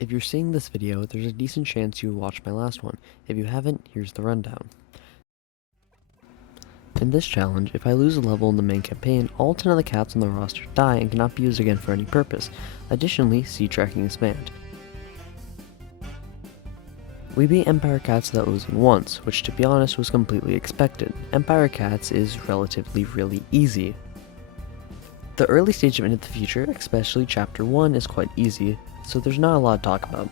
If you're seeing this video, there's a decent chance you watched my last one. If you haven't, here's the rundown. In this challenge, if I lose a level in the main campaign, all 10 of the cats on the roster die and cannot be used again for any purpose. Additionally, seed tracking is banned. We beat Empire Cats without losing once, which to be honest was completely expected. Empire Cats is relatively really easy. The early stage of Into the Future, especially Chapter 1, is quite easy, so there's not a lot to talk about.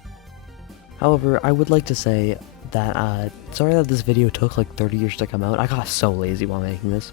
However, I would like to say that, sorry that this video took like 30 years to come out. I got so lazy while making this.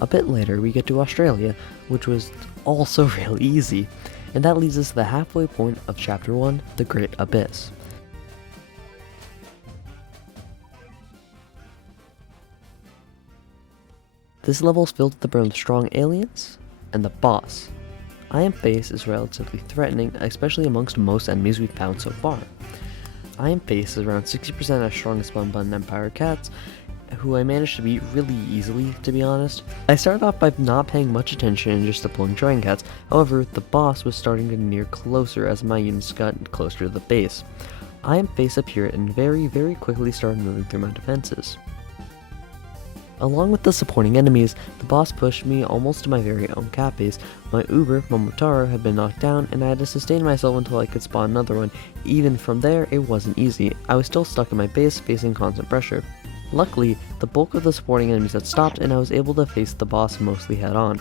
A bit later, we get to Australia, which was also really easy, and that leads us to the halfway point of Chapter 1, The Great Abyss. This level is filled to the brim with strong aliens, and the boss. Iron Face is relatively threatening, especially amongst most enemies we've found so far. Iron Face is around 60% as strong as Spawn Bun and Empire Cats, who I managed to beat really easily, to be honest. I started off by not paying much attention and just deploying Dragon Cats, however, the boss was starting to near closer as my units got closer to the base. Iron Face appeared and very quickly started moving through my defenses. Along with the supporting enemies, the boss pushed me almost to my very own cat base. My Uber, Momotaro, had been knocked down, and I had to sustain myself until I could spawn another one. Even from there, it wasn't easy. I was still stuck in my base, facing constant pressure. Luckily, the bulk of the supporting enemies had stopped and I was able to face the boss mostly head-on.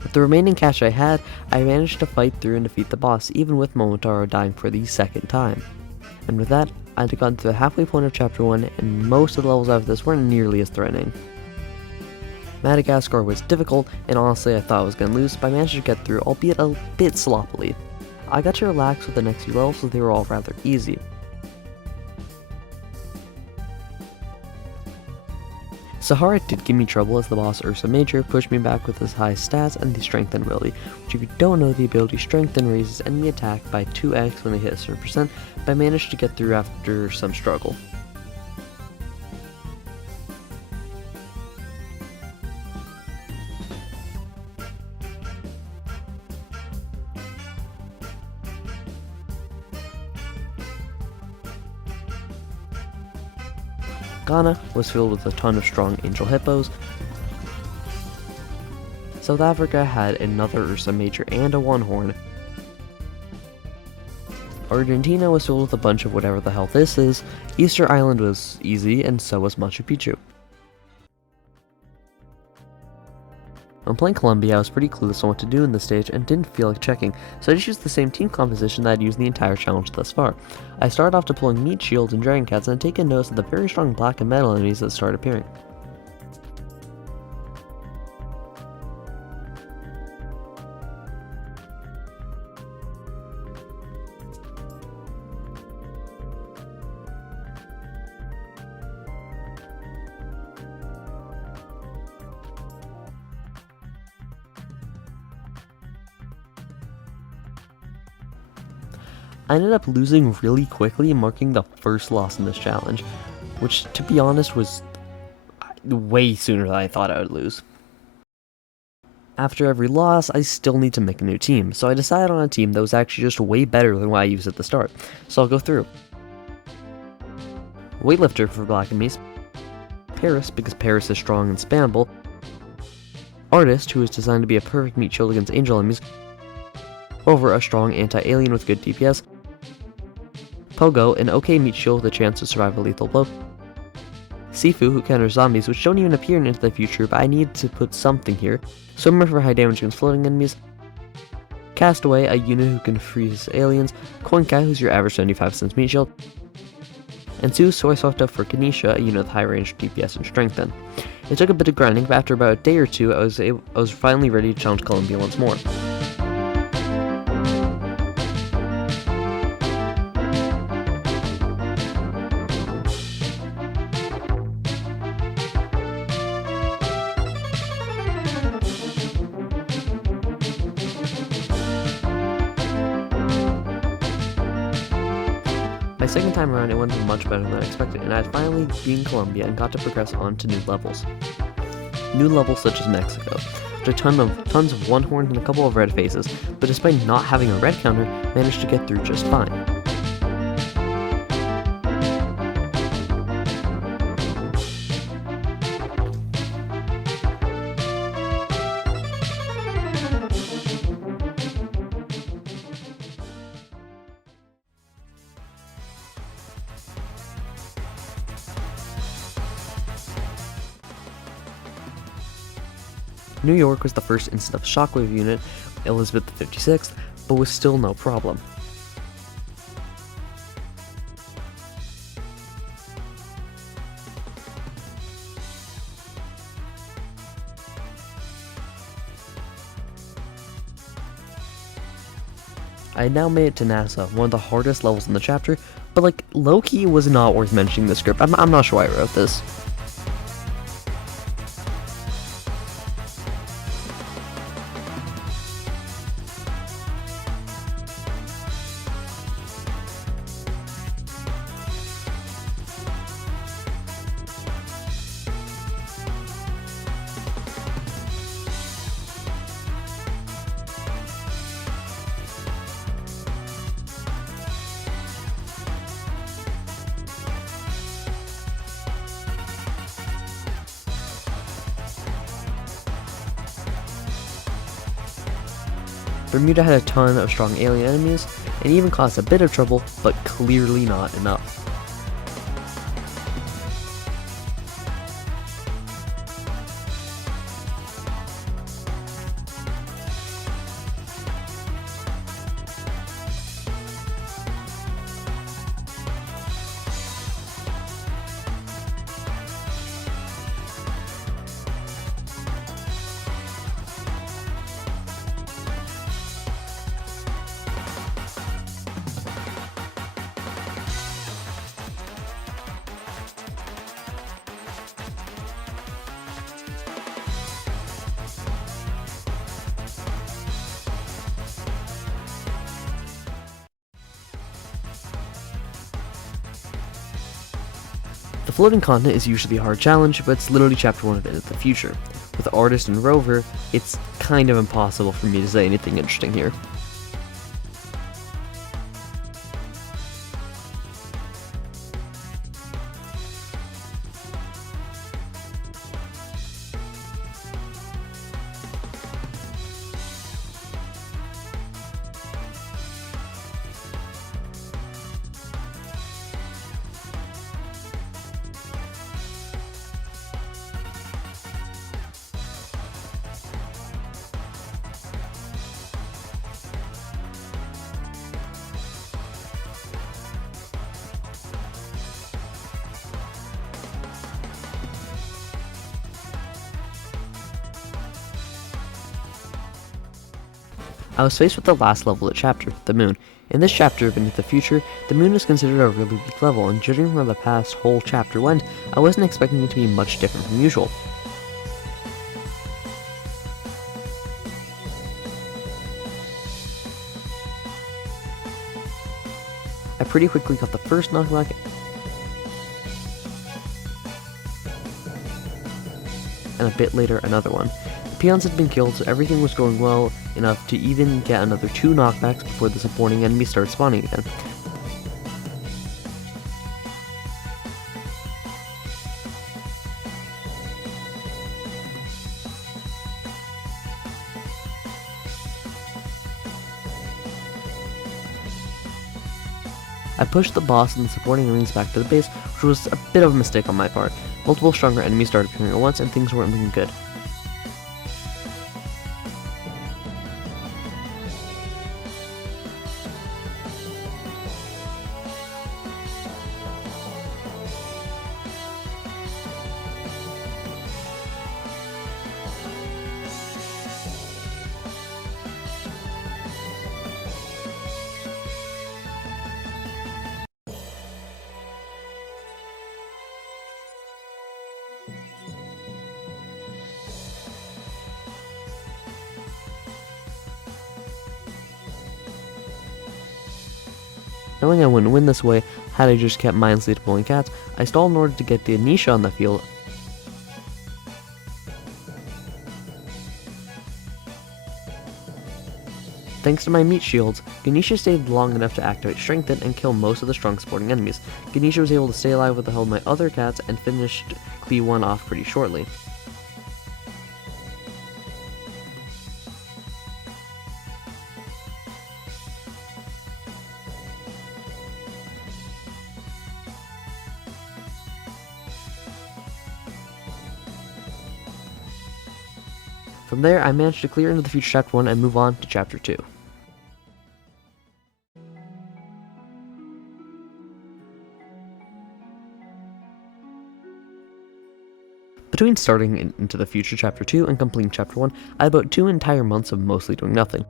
With the remaining cash I had, I managed to fight through and defeat the boss, even with Momotaro dying for the second time. And with that, I had gotten to the halfway point of Chapter 1, and most of the levels after this weren't nearly as threatening. Madagascar was difficult, and honestly I thought I was going to lose, but I managed to get through, albeit a bit sloppily. I got to relax with the next few levels, so they were all rather easy. Sahara did give me trouble as the boss Ursa Major pushed me back with his high stats and the Strengthen ability, which if you don't know, the ability Strengthen raises enemy attack by 2x when they hit a certain percent, but I managed to get through after some struggle. Ghana was filled with a ton of strong angel hippos. South Africa had another Ursa Major and a one horn. Argentina was filled with a bunch of whatever the hell this is. Easter Island was easy, and so was Machu Picchu. When playing Colombia, I was pretty clueless on what to do in this stage and didn't feel like checking, so I just used the same team composition that I'd used in the entire challenge thus far. I started off deploying Meat Shields and Dragon Cats and had taken notice of the very strong black and metal enemies that started appearing. I ended up losing really quickly, marking the first loss in this challenge, which to be honest was way sooner than I thought I would lose. After every loss, I still need to make a new team, so I decided on a team that was actually just way better than what I used at the start, so I'll go through. Weightlifter for Black Enemies, Paris because Paris is strong and spammable, Artist, who is designed to be a perfect meat shield against angel enemies, Over, a strong anti-alien with good DPS, Pogo, an okay meat shield with a chance to survive a lethal blow, Sifu, who counters zombies, which don't even appear in Into the Future, but I need to put something here, Swimmer for high damage against floating enemies, Castaway, a unit who can freeze aliens, Koinkai, who's your average 75% meat shield, and Sue, so I swapped out for Kanisha, a unit with high range DPS and Strengthen. It took a bit of grinding, but after about a day or two, I was finally ready to challenge Colombia once more. My second time around, it went much better than I expected, and I had finally beaten Colombia and got to progress on to new levels. New levels such as Mexico, with tons of one horns and a couple of red faces, but despite not having a red counter, managed to get through just fine. New York was the first instance of Shockwave unit, Elizabeth the 56th, but was still no problem. I had now made it to NASA, one of the hardest levels in the chapter, but like, low-key was not worth mentioning in the script. I'm not sure why I wrote this. Bermuda had a ton of strong alien enemies, and even caused a bit of trouble, but clearly not enough. The floating continent is usually a hard challenge, but it's literally chapter 1 of Into the Future. With Artist and Rover, it's kind of impossible for me to say anything interesting here. I was faced with the last level of the chapter, the Moon. In this chapter of Into the Future, the Moon is considered a really weak level, and judging from how the past whole chapter went, I wasn't expecting it to be much different from usual. I pretty quickly got the first knockback, and a bit later another one. The peons had been killed, so everything was going well enough to even get another 2 knockbacks before the supporting enemies started spawning again. I pushed the boss and the supporting enemies back to the base, which was a bit of a mistake on my part. Multiple stronger enemies started appearing at once, and things weren't looking good. Knowing I wouldn't win this way, Had I just kept mindlessly deploying cats, I stalled in order to get the Anisha on the field. Thanks to my meat shields, Ganesha stayed long enough to activate Strengthen and kill most of the strong supporting enemies. Ganesha was able to stay alive with the help of my other cats and finished Klee 1 off pretty shortly. From there, I managed to clear into the future Chapter 1 and move on to Chapter 2. Between starting into the future Chapter 2 and completing Chapter 1, I had about 2 entire months of mostly doing nothing.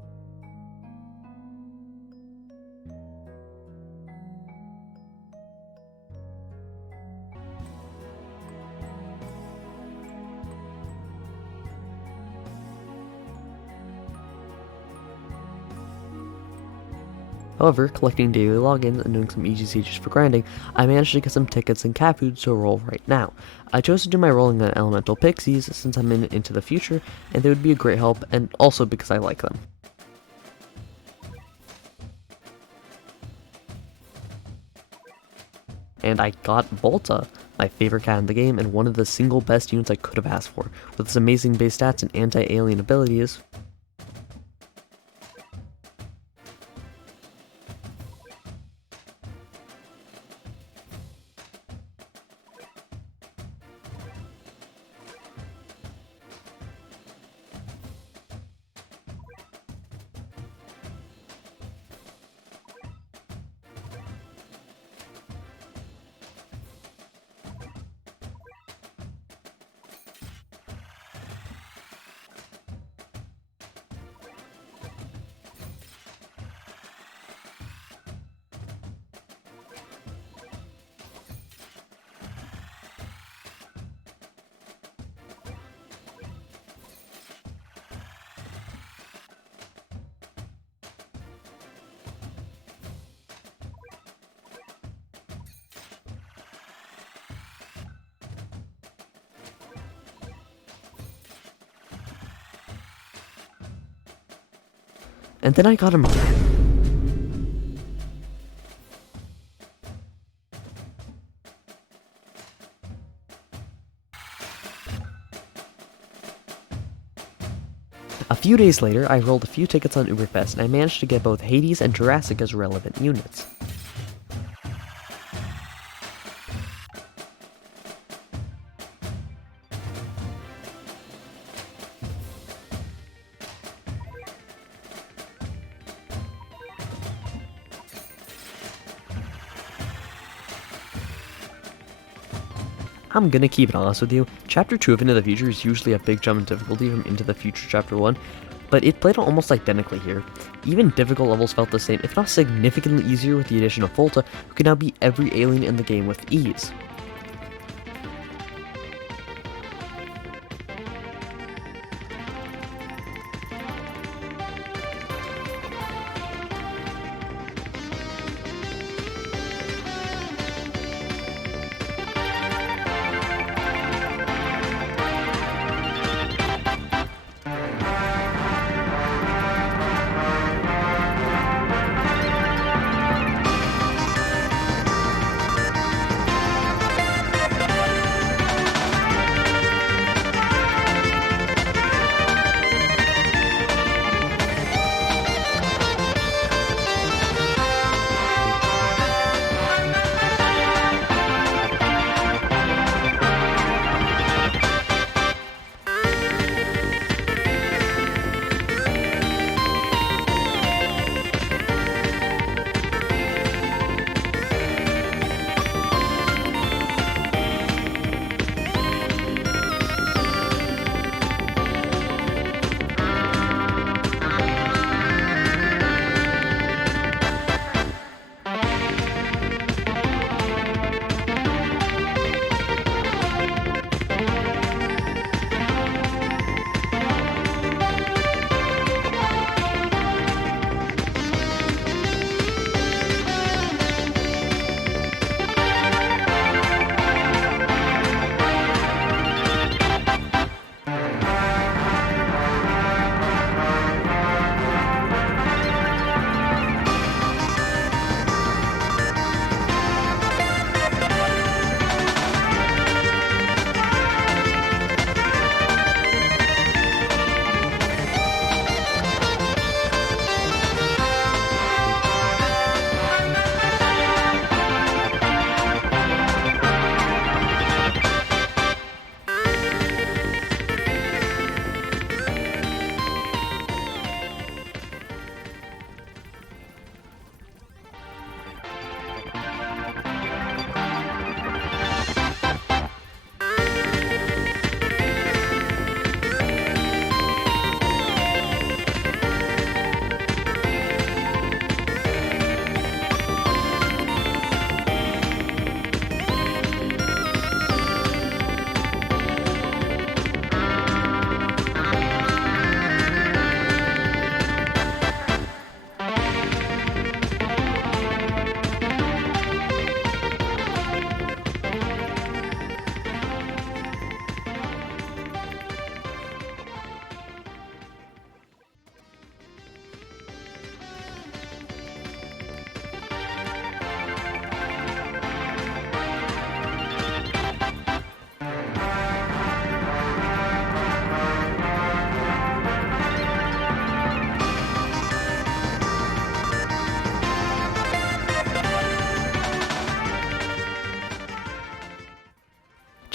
However, collecting daily logins and doing some easy sieges for grinding, I managed to get some tickets and cat food to roll right now. I chose to do my rolling on elemental pixies since I'm into the future, and they would be a great help, and also because I like them. And I got Volta, my favorite cat in the game, and one of the single best units I could have asked for, with its amazing base stats and anti-alien abilities. And then I got him. A few days later, I rolled a few tickets on Uberfest, and I managed to get both Hades and Jurassic as relevant units. I'm gonna keep it honest with you, Chapter 2 of Into the Future is usually a big jump in difficulty from Into the Future Chapter 1, but it played out almost identically here. Even difficult levels felt the same, if not significantly easier with the addition of Volta, who can now beat every alien in the game with ease.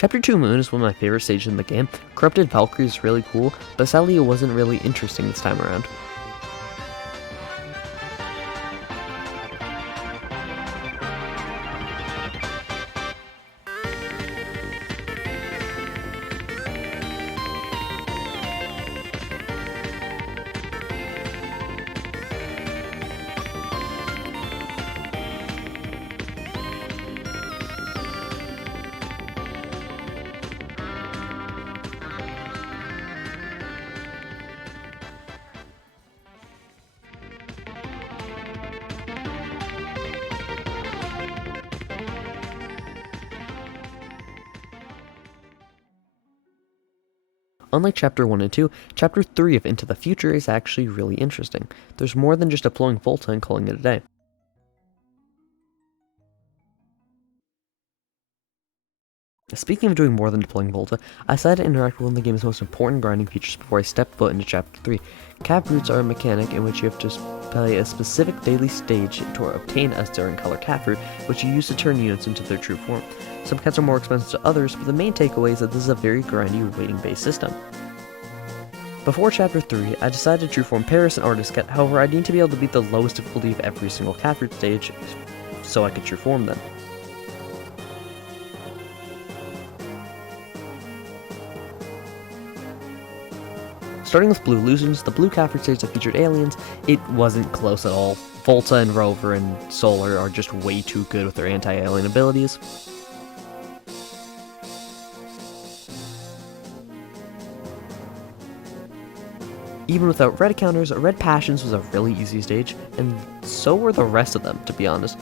Chapter 2 Moon is one of my favorite stages in the game. Corrupted Valkyrie is really cool, but sadly it wasn't really interesting this time around. Unlike Chapter 1 and 2, Chapter 3 of Into the Future is actually really interesting. There's more than just deploying Volta and calling it a day. Speaking of doing more than deploying Volta, I decided to interact with one of the game's most important grinding features before I step foot into Chapter 3. Cap roots are a mechanic in which you have to play a specific daily stage to obtain a certain color cap root, which you use to turn units into their true form. Some cats are more expensive to others, but the main takeaway is that this is a very grindy, waiting-based system. Before Chapter 3, I decided to true form Paris and Artist Cat, however I need to be able to beat the lowest difficulty of every single cap root stage, so I could true form them. Starting with Blue Illusions, the blue cap root stage that featured aliens, it wasn't close at all. Volta and Rover and Solar are just way too good with their anti-alien abilities. Even without red counters, Red Passions was a really easy stage, and so were the rest of them, to be honest.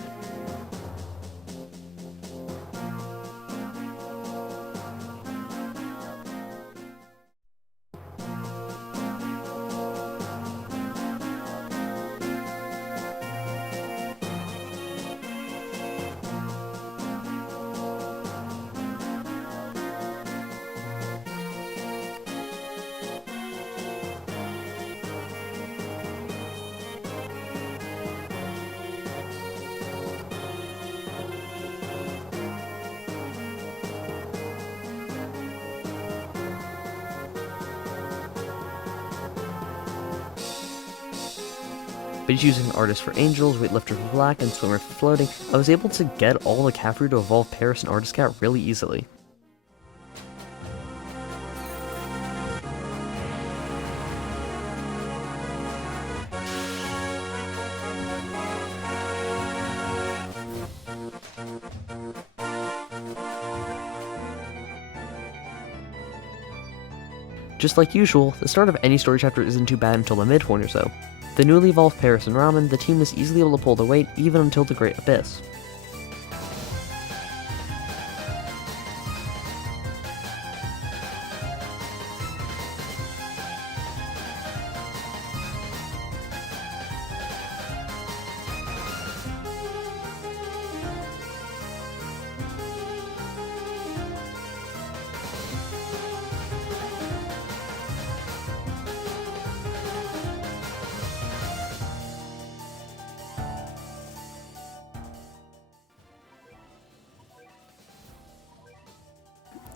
But using Artist for Angels, Weightlifter for Black, and Swimmer for Floating, I was able to get all the cap root to evolve Paris and Artist Cat really easily. Just like usual, the start of any story chapter isn't too bad until the midpoint or so. The newly evolved Paris and Ramen, the team was easily able to pull the weight even until the Great Abyss.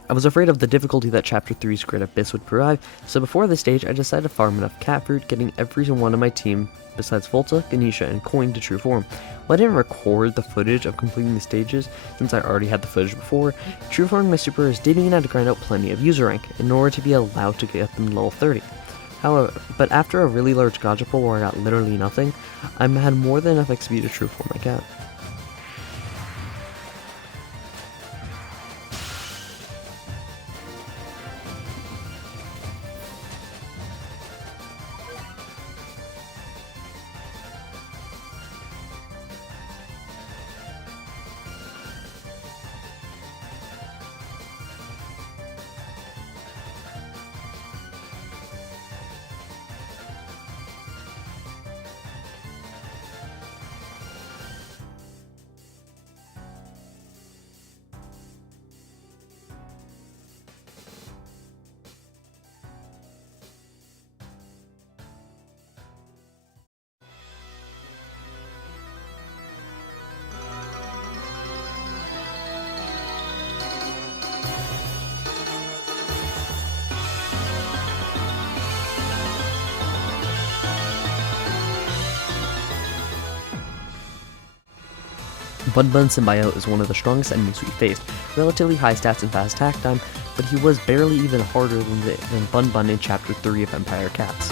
I was afraid of the difficulty that Chapter 3's Great Abyss would provide, so before this stage I decided to farm enough cat fruit, getting every one of my team, besides Volta, Ganesha, and Coin to true form. While I didn't record the footage of completing the stages, since I already had the footage before, true forming my supers did mean I had to grind out plenty of user rank, in order to be allowed to get them to level 30. However, but after a really large gotcha pull where I got literally nothing, I had more than enough XP to true form my cat. Bun Symbiote is one of the strongest enemies we faced, relatively high stats and fast attack time, but he was barely even harder than Bun in Chapter 3 of Empire Cats.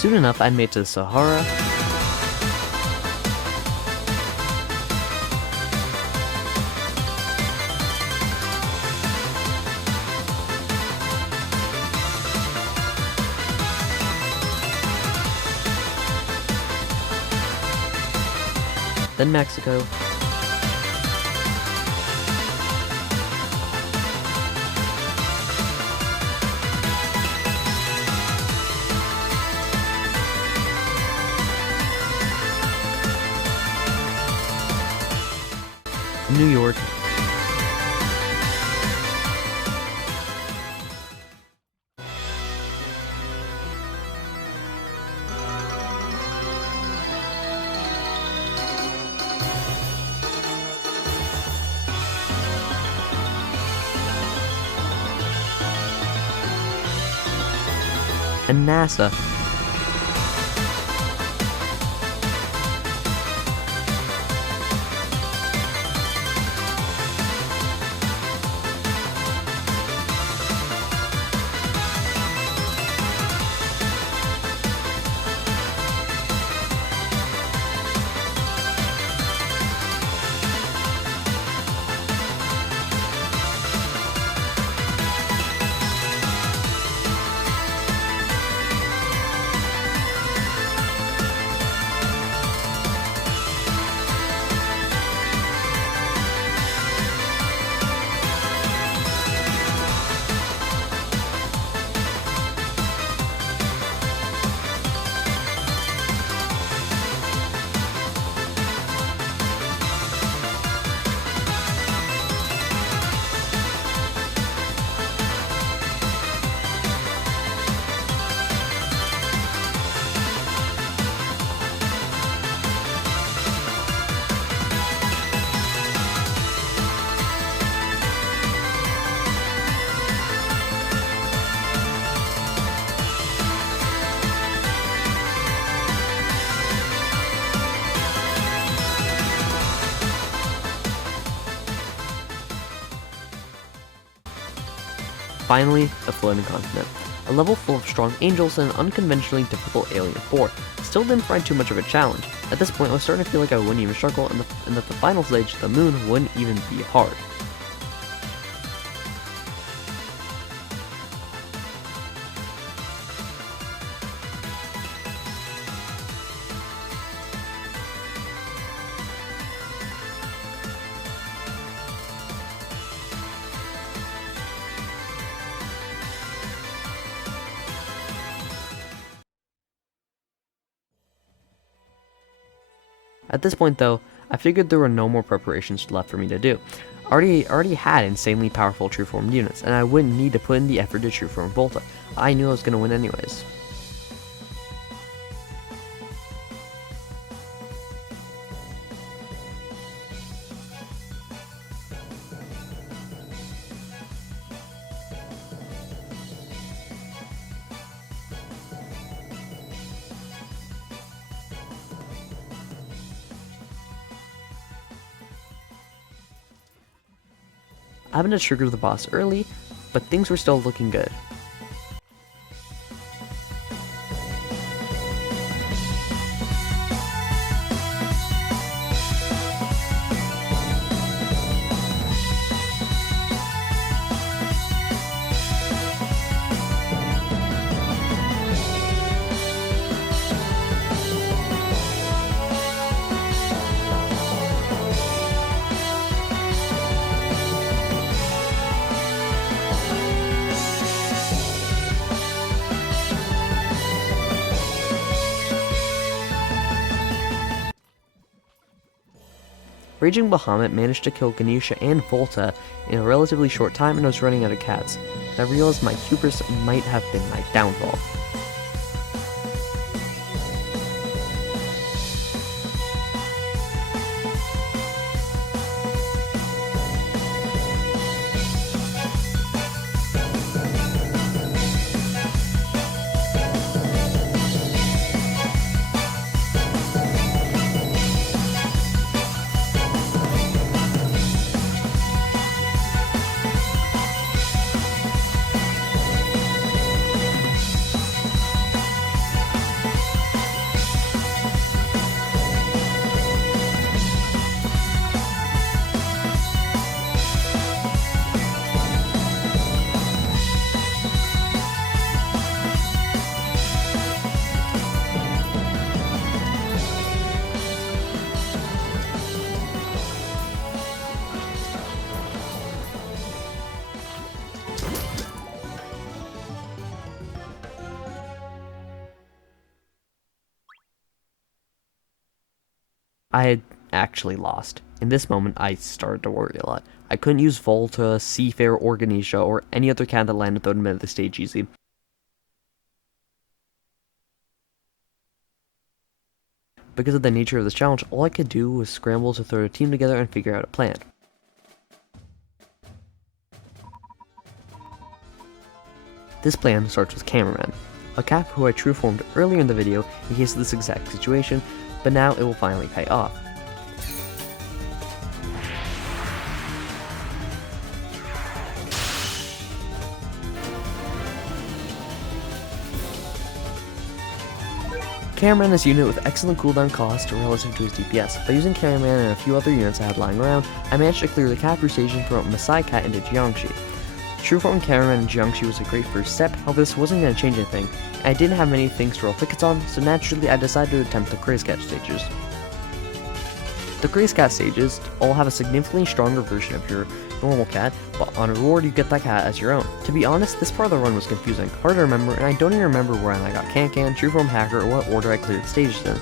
Soon enough, I made it to the Sahara, then Mexico, New York, and NASA. Finally, the Floating Continent, a level full of strong angels and an unconventionally difficult alien 4. Still didn't find too much of a challenge. At this point, I was starting to feel like I wouldn't even struggle and that the final stage, the moon, wouldn't even be hard. At this point though, I figured there were no more preparations left for me to do. I already had insanely powerful true formed units, and I wouldn't need to put in the effort to true form Volta. I knew I was going to win anyways. I happened to trigger the boss early, but things were still looking good. Raging Bahamut managed to kill Ganesha and Volta in a relatively short time, and I was running out of cats. And I realized my hubris might have been my downfall. I had actually lost. In this moment, I started to worry a lot. I couldn't use Volta, Seafair, or Ganesha, or any other cat that landed without mid of the stage easy. Because of the nature of this challenge, all I could do was scramble to throw a team together and figure out a plan. This plan starts with Cameraman, a cat who I true formed earlier in the video in case of this exact situation, but now it will finally pay off. Cameraman is a unit with excellent cooldown cost relative to his DPS. By using Cameraman and a few other units I had lying around, I managed to clear the Keifu stage and promote Masai Cat into Jiangxi. True forming Cameraman in Jiangxi was a great first step, however this wasn't going to change anything, and I didn't have many things to roll tickets on, so naturally I decided to attempt the Craze Cat stages. The Craze Cat stages all have a significantly stronger version of your normal cat, but on reward you get that cat as your own. To be honest, this part of the run was confusing, hard to remember, and I don't even remember when I got Can, True Form Hacker, or what order I cleared the stages in.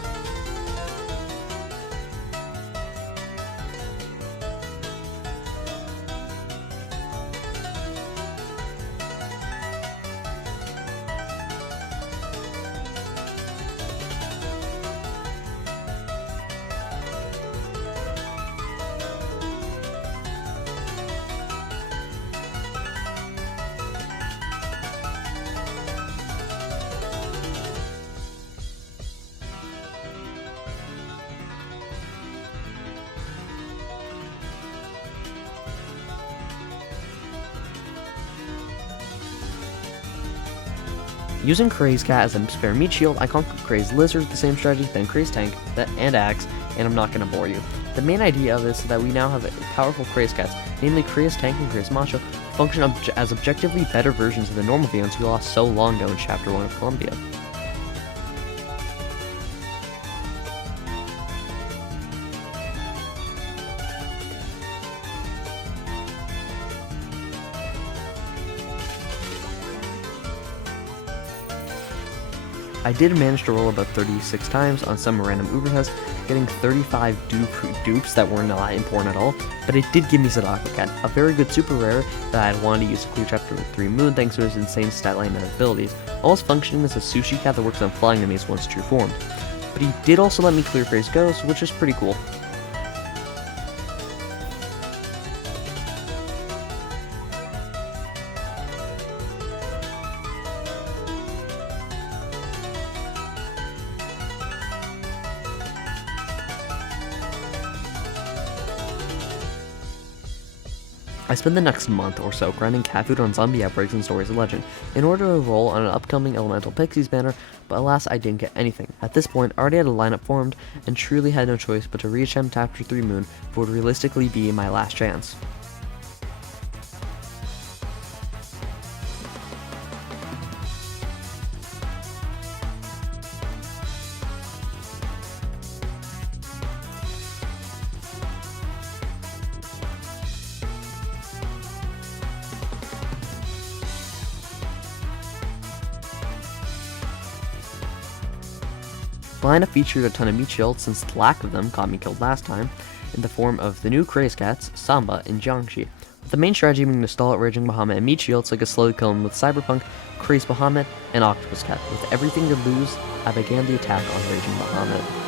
Using Craze Cat as a spare meat shield, I conquered Craze Lizard with the same strategy, then Craze Tank, and Axe, and I'm not going to bore you. The main idea of this is that we now have powerful Craze Cats, namely Craze Tank and Craze Macho, function as objectively better versions of the normal villains we lost so long ago in Chapter 1 of Columbia. I did manage to roll about 36 times on some random Uber tests, getting 35 dupes that were not important at all, but it did give me Sadako Cat, a very good super rare that I had wanted to use to clear Chapter 3 Moon thanks to his insane stat line and abilities, almost functioning as a sushi cat that works on flying enemies once true formed. But he did also let me clear Craze Ghost, which is pretty cool. I spent the next month or so grinding cat food on zombie outbreaks and Stories of Legend in order to roll on an upcoming Elemental Pixies banner, but alas I didn't get anything. At this point, I already had a lineup formed and truly had no choice but to reattempt Chapter 3 Moon for what would realistically be my last chance. The lineup featured a ton of meat shields since the lack of them got me killed last time, in the form of the new Craze Cats, Samba, and Jiangxi, with the main strategy being to stall out Raging Bahamut and meat shields so I could slowly kill him with Cyberpunk, Craze Bahamut, and Octopus Cat. With everything to lose, I began the attack on Raging Bahamut.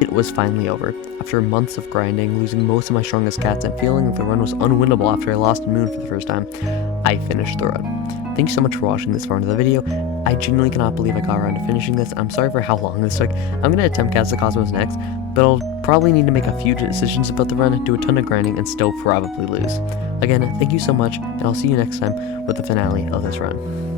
It was finally over. After months of grinding, losing most of my strongest cats, and feeling that the run was unwinnable after I lost Moon for the first time, I finished the run. Thanks so much for watching this far into the video. I genuinely cannot believe I got around to finishing this. I'm sorry for how long this took. I'm going to attempt Cats of Cosmos next, but I'll probably need to make a few decisions about the run, do a ton of grinding, and still probably lose. Again, thank you so much, and I'll see you next time with the finale of this run.